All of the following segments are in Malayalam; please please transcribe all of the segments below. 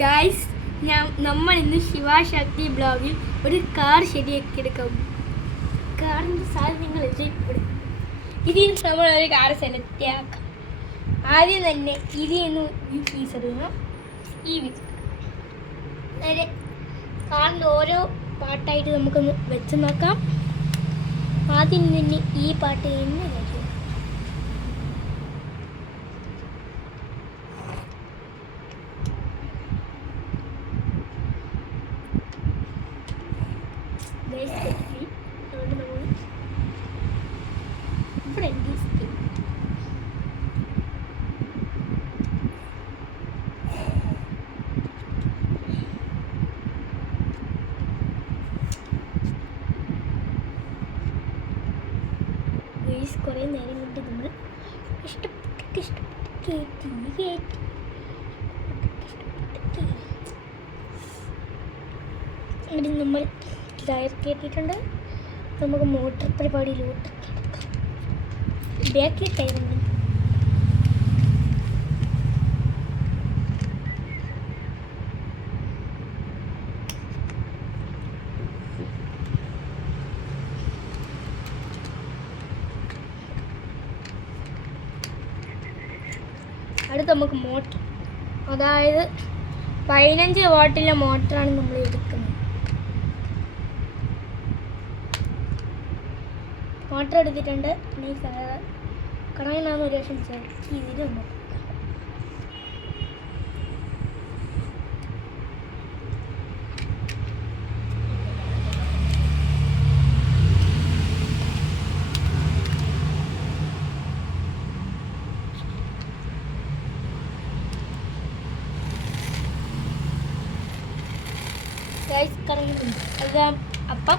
ഗൈസ് നമ്മൾ ഇന്ന് ശിവശക്തി ബ്ലോഗിൽ ഒരു കാർ ശരിയാക്കി എടുക്കാം. കാറിൻ്റെ സാധനങ്ങൾ ഇതിൽ നമ്മൾ ഒരു കാർ സെലക്ട് ആക്കാം. ആദ്യം തന്നെ ഇതിന്ന് ഈ പീസ് എടുക്കണം. ഈ പീസ് നേരെ കാറിൻ്റെ ഓരോ പാട്ടായിട്ട് നമുക്കൊന്ന് വെച്ച് നോക്കാം. ആദ്യം തന്നെ ഈ പാട്ട് തന്നെ കഴിയും. കുറേ നേരം കൊണ്ട് നമ്മൾ ഇഷ്ടപ്പെട്ട് നമ്മൾ ടയർ കയറ്റിയിട്ടുണ്ട്. നമുക്ക് മോട്ടർ പരിപാടിയിലോട്ട് ബാക്കിൽ ടയറുണ്ട്. അടുത്ത് നമുക്ക് മോട്ടർ, അതായത് 15 വാട്ടിലെ മോട്ടറാണ് നമ്മൾ എടുക്കുന്നത്. മോട്ടർ എടുത്തിട്ടുണ്ട്. ഇനി കടങ്ങനാന്ന് ഒരു വർഷം ചെറുക്കി ഇതിൽ നോക്കാം. കറങ്ങുന്നുണ്ട്. അപ്പം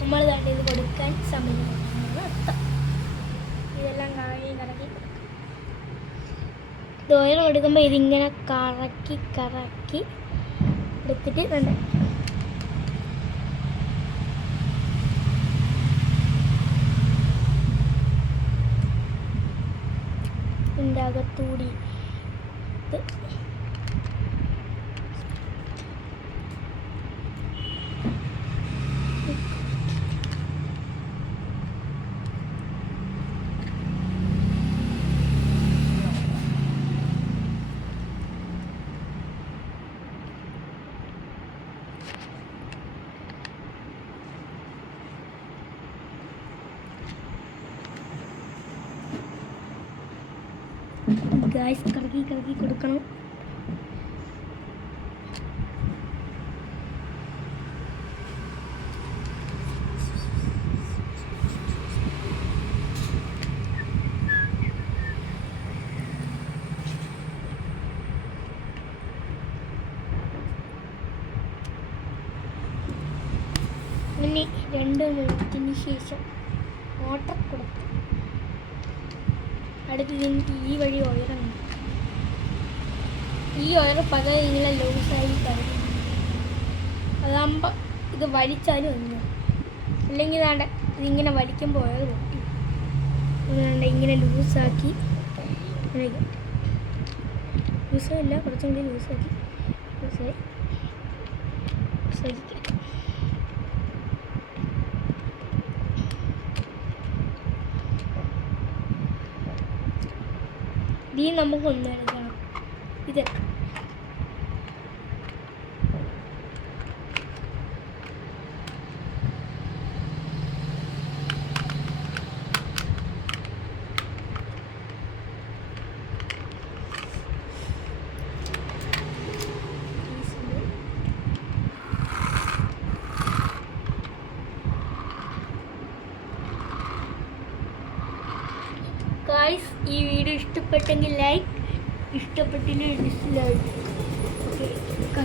നമ്മൾ ഇത് കൊടുക്കാൻ സമയം അർത്ഥം. ഇതെല്ലാം കറക്കി ദോരം എടുക്കുമ്പോൾ ഇതിങ്ങനെ കറക്കി എടുത്തിട്ട് വേണ്ട ഇതിൻ്റെ അകത്തൂടി ഗൈസ് കറക്കി കൊടുക്കണം. ഇനി 2 മിനിറ്റിന് ശേഷം മോട്ടർ കൊടുക്കും. അടുത്ത് ഈ വഴി ഒയറുണ്ട്. ഈ ഒയർ പകരം ഇങ്ങനെ ലൂസായി തരും. അതാകുമ്പോൾ ഇത് വലിച്ചാലും ഒന്നും അല്ലെങ്കിൽ വേണ്ട. ഇതിങ്ങനെ വലിക്കുമ്പോൾ ഒയർ പൊട്ടി. വേണ്ട ഇങ്ങനെ ലൂസാക്കി ലൂസല്ല, കുറച്ചും കൂടി ലൂസാക്കി ഇത് നമുക്ക് ഒന്നെടുക്കണം. ഇത് ഗൈസ്, ഈ വീഡിയോ ഇഷ്ടപ്പെട്ടെങ്കിൽ ലൈക്ക്, ഇഷ്ടപ്പെട്ടില്ല ഡിസ്ലൈക്ക്. ഓക്കെ.